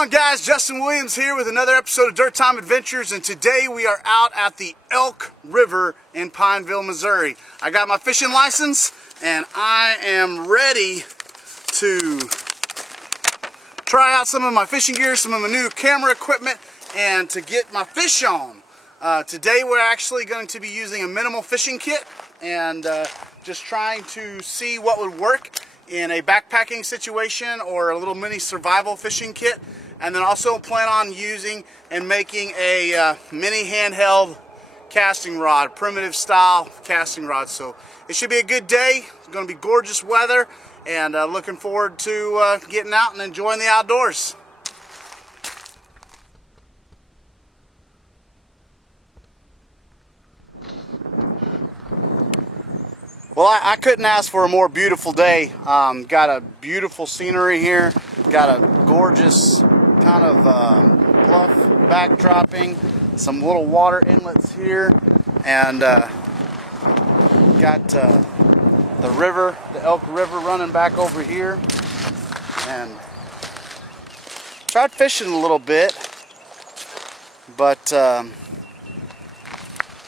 on, guys? Justin Williams here with another episode of Dirt Time Adventures, and today we are out at the Elk River in Pineville, Missouri. I got my fishing license and I am ready to try out some of my fishing gear, some of my new camera equipment, and to get my fish on. Today we're actually going to be using a minimal fishing kit and just trying to see what would work in a backpacking situation or a little mini survival fishing kit, and then also plan on using and making a mini handheld casting rod, primitive style casting rod. So it should be a good day. It's going to be gorgeous weather, and looking forward to getting out and enjoying the outdoors. Well, I couldn't ask for a more beautiful day. Got a beautiful scenery here. Got a gorgeous kind of bluff backdropping. Some little water inlets here. And got the river, the Elk River running back over here. And tried fishing a little bit. But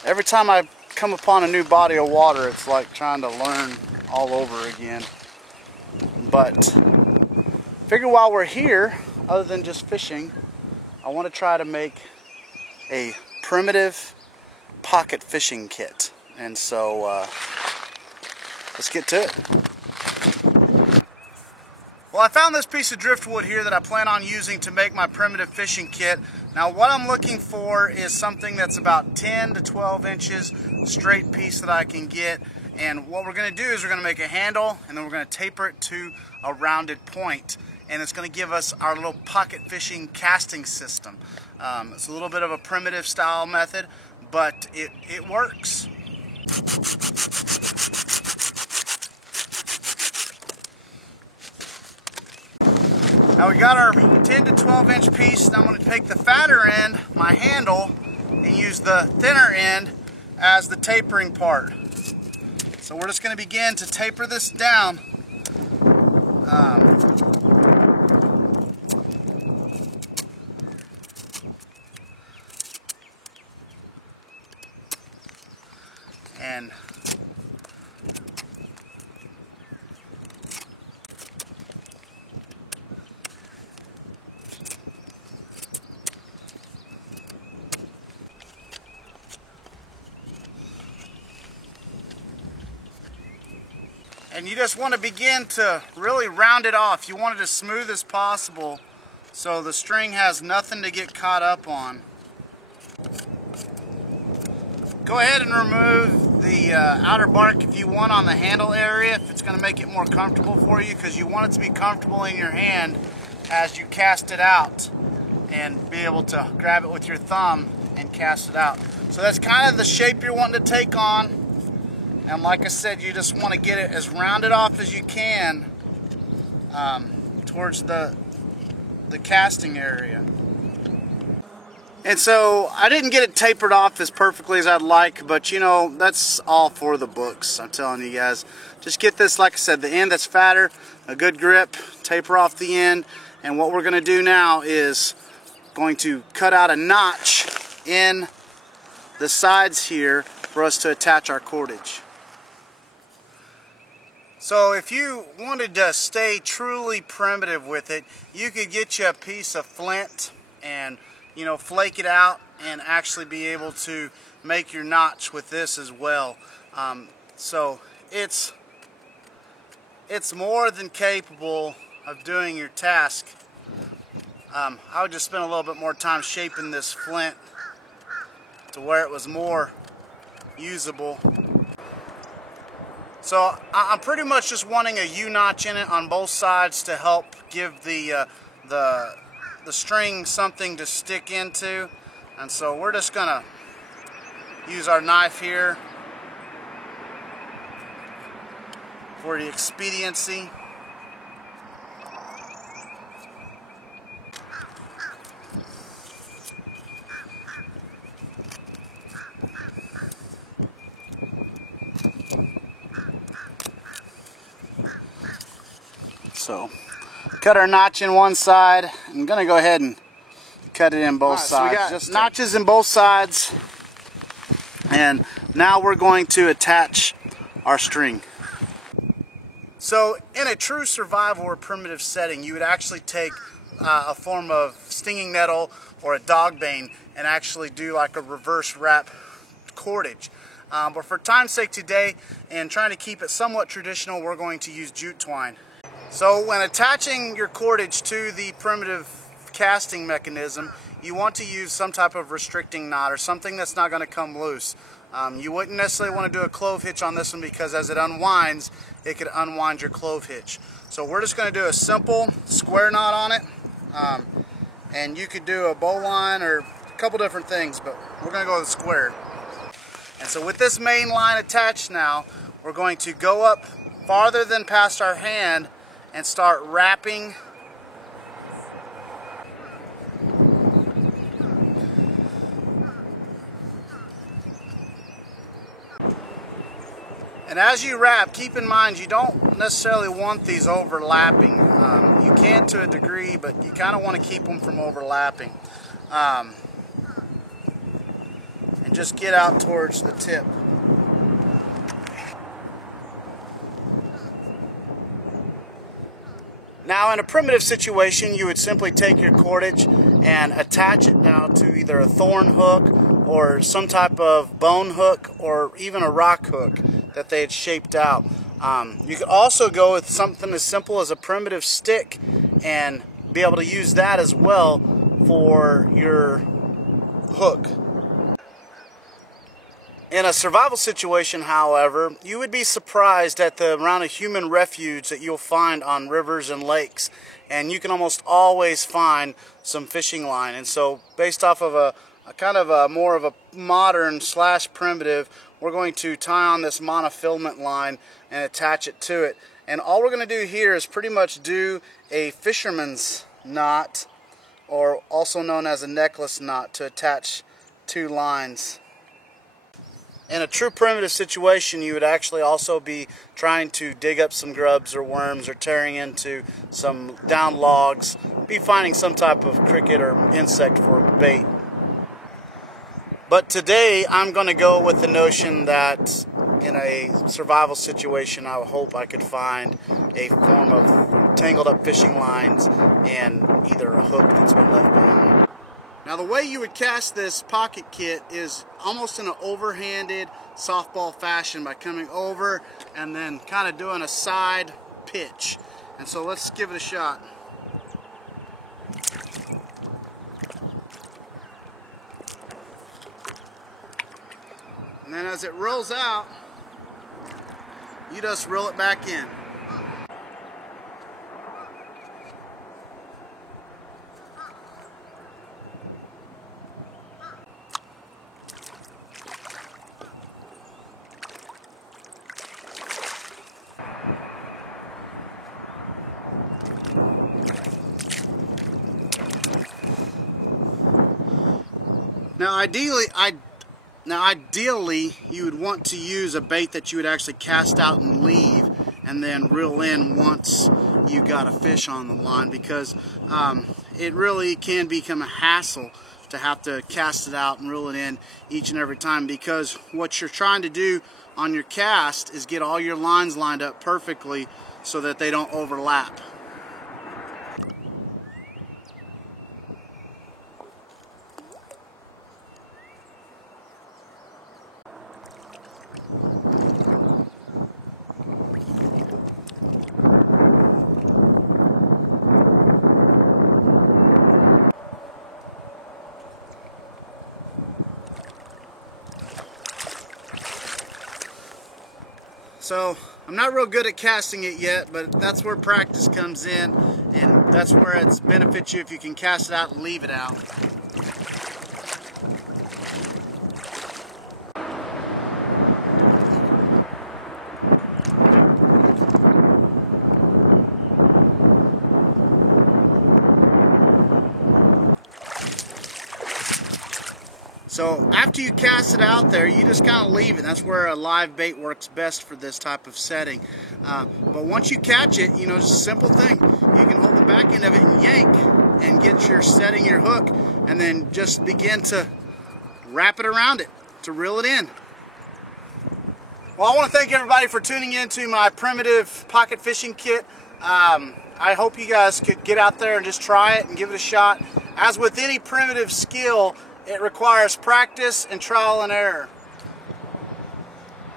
every time I come upon a new body of water, it's like trying to learn all over again. But figure while we're here, other than just fishing, I want to try to make a primitive pocket fishing kit. And so let's get to it. Well, I found this piece of driftwood here that I plan on using to make my primitive fishing kit. Now what I'm looking for is something that's about 10 to 12 inches, straight piece that I can get. And what we're going to do is we're going to make a handle, and then we're going to taper it to a rounded point. And it's going to give us our little pocket fishing casting system. It's a little bit of a primitive style method, but it works. Now we got our 10 to 12 inch piece. Now I'm going to take the fatter end, my handle, and use the thinner end as the tapering part. So we're just going to begin to taper this down. And you just want to begin to really round it off. You want it as smooth as possible so the string has nothing to get caught up on. Go ahead and remove the outer bark if you want on the handle area, if it's going to make it more comfortable for you, because you want it to be comfortable in your hand as you cast it out and be able to grab it with your thumb and cast it out. So that's kind of the shape you're wanting to take on. And like I said, you just want to get it as rounded off as you can towards the casting area. And so I didn't get it tapered off as perfectly as I'd like, but you know, that's all for the books. I'm telling you guys, just get this, like I said, the end that's fatter, a good grip, taper off the end. And what we're going to do now is going to cut out a notch in the sides here for us to attach our cordage. So if you wanted to stay truly primitive with it, you could get you a piece of flint and, you know, flake it out and actually be able to make your notch with this as well. So it's more than capable of doing your task. I would just spend a little bit more time shaping this flint to where it was more usable. So I'm pretty much just wanting a U-notch in it on both sides to help give the string something to stick into. And so we're just gonna use our knife here for the expediency. So cut our notch in one side, I'm gonna go ahead and cut it in both sides. So we got just notches in both sides, and now we're going to attach our string. So in a true survival or primitive setting, you would actually take a form of stinging nettle or a dog bane and actually do like a reverse wrap cordage. But for time's sake today, and trying to keep it somewhat traditional, we're going to use jute twine. So when attaching your cordage to the primitive casting mechanism, you want to use some type of restricting knot or something that's not going to come loose. You wouldn't necessarily want to do a clove hitch on this one, because as it unwinds, it could unwind your clove hitch. So we're just going to do a simple square knot on it, and you could do a bowline or a couple different things, but we're going to go with a square. And so with this main line attached now, we're going to go up farther than past our hand and start wrapping . And as you wrap, keep in mind you don't necessarily want these overlapping. You can to a degree, but you kind of want to keep them from overlapping. And just get out towards the tip. Now in a primitive situation, you would simply take your cordage and attach it now to either a thorn hook or some type of bone hook or even a rock hook that they had shaped out. You could also go with something as simple as a primitive stick and be able to use that as well for your hook. In a survival situation, however, you would be surprised at the amount of human refuge that you'll find on rivers and lakes, and you can almost always find some fishing line. And so based off of a kind of a more of a modern / primitive, we're going to tie on this monofilament line and attach it to it. And all we're going to do here is pretty much do a fisherman's knot, or also known as a necklace knot, to attach two lines. In a true primitive situation, you would actually also be trying to dig up some grubs or worms, or tearing into some down logs, be finding some type of cricket or insect for bait. But today I'm going to go with the notion that in a survival situation, I hope I could find a form of tangled up fishing lines and either a hook that's been left behind. Now the way you would cast this pocket kit is almost in an overhanded softball fashion, by coming over and then kind of doing a side pitch. And so let's give it a shot. And then as it rolls out, you just reel it back in. Now ideally, you would want to use a bait that you would actually cast out and leave, and then reel in once you got a fish on the line, because it really can become a hassle to have to cast it out and reel it in each and every time, because what you're trying to do on your cast is get all your lines lined up perfectly so that they don't overlap. So I'm not real good at casting it yet, but that's where practice comes in, and that's where it benefits you if you can cast it out and leave it out. So after you cast it out there, you just kind of leave it. That's where a live bait works best for this type of setting. But once you catch it, you know, it's a simple thing. You can hold the back end of it and yank, and get your setting your hook, and then just begin to wrap it around it to reel it in. Well, I want to thank everybody for tuning in to my primitive pocket fishing kit. I hope you guys could get out there and just try it and give it a shot. As with any primitive skill, it requires practice and trial and error.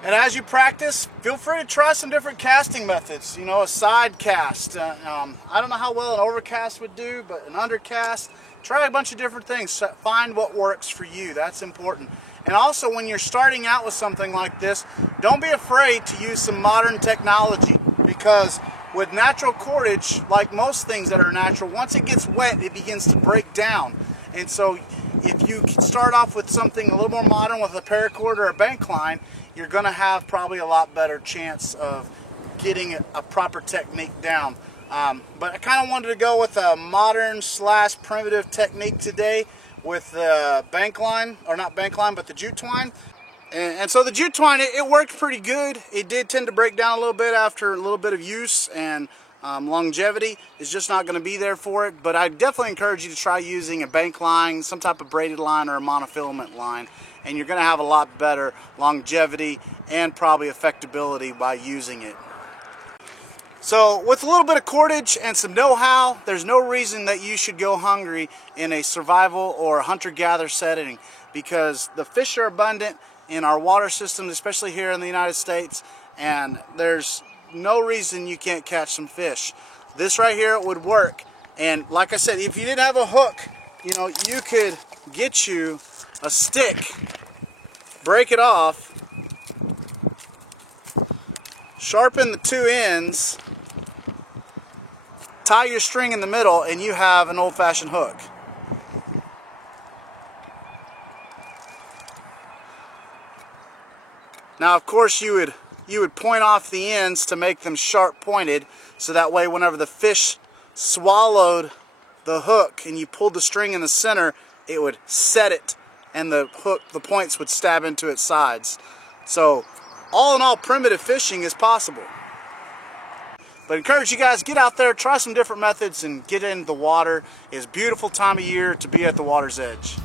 And as you practice, feel free to try some different casting methods. You know, a side cast. I don't know how well an overcast would do, but an undercast. Try a bunch of different things. Find what works for you. That's important. And also, when you're starting out with something like this, don't be afraid to use some modern technology, because with natural cordage, like most things that are natural, once it gets wet, it begins to break down. And so if you start off with something a little more modern with a paracord or a bank line, you're going to have probably a lot better chance of getting a proper technique down. But I kind of wanted to go with a modern / primitive technique today with the bank line, or not bank line, but the jute twine. And so the jute twine, it worked pretty good. It did tend to break down a little bit after a little bit of use, and longevity is just not going to be there for it. But I definitely encourage you to try using a bank line, some type of braided line, or a monofilament line, and you're going to have a lot better longevity and probably effectability by using it. So with a little bit of cordage and some know-how, there's no reason that you should go hungry in a survival or hunter-gatherer setting, because the fish are abundant in our water systems, especially here in the United States, and there's no reason you can't catch some fish. This right here would work. And like I said, if you didn't have a hook, you know, you could get you a stick, break it off, sharpen the two ends, tie your string in the middle, and you have an old-fashioned hook. Now, of course, you would point off the ends to make them sharp pointed, so that way whenever the fish swallowed the hook and you pulled the string in the center, it would set it, and the points would stab into its sides. So all in all, primitive fishing is possible. But I encourage you guys, get out there, try some different methods, and get into the water. It's a beautiful time of year to be at the water's edge.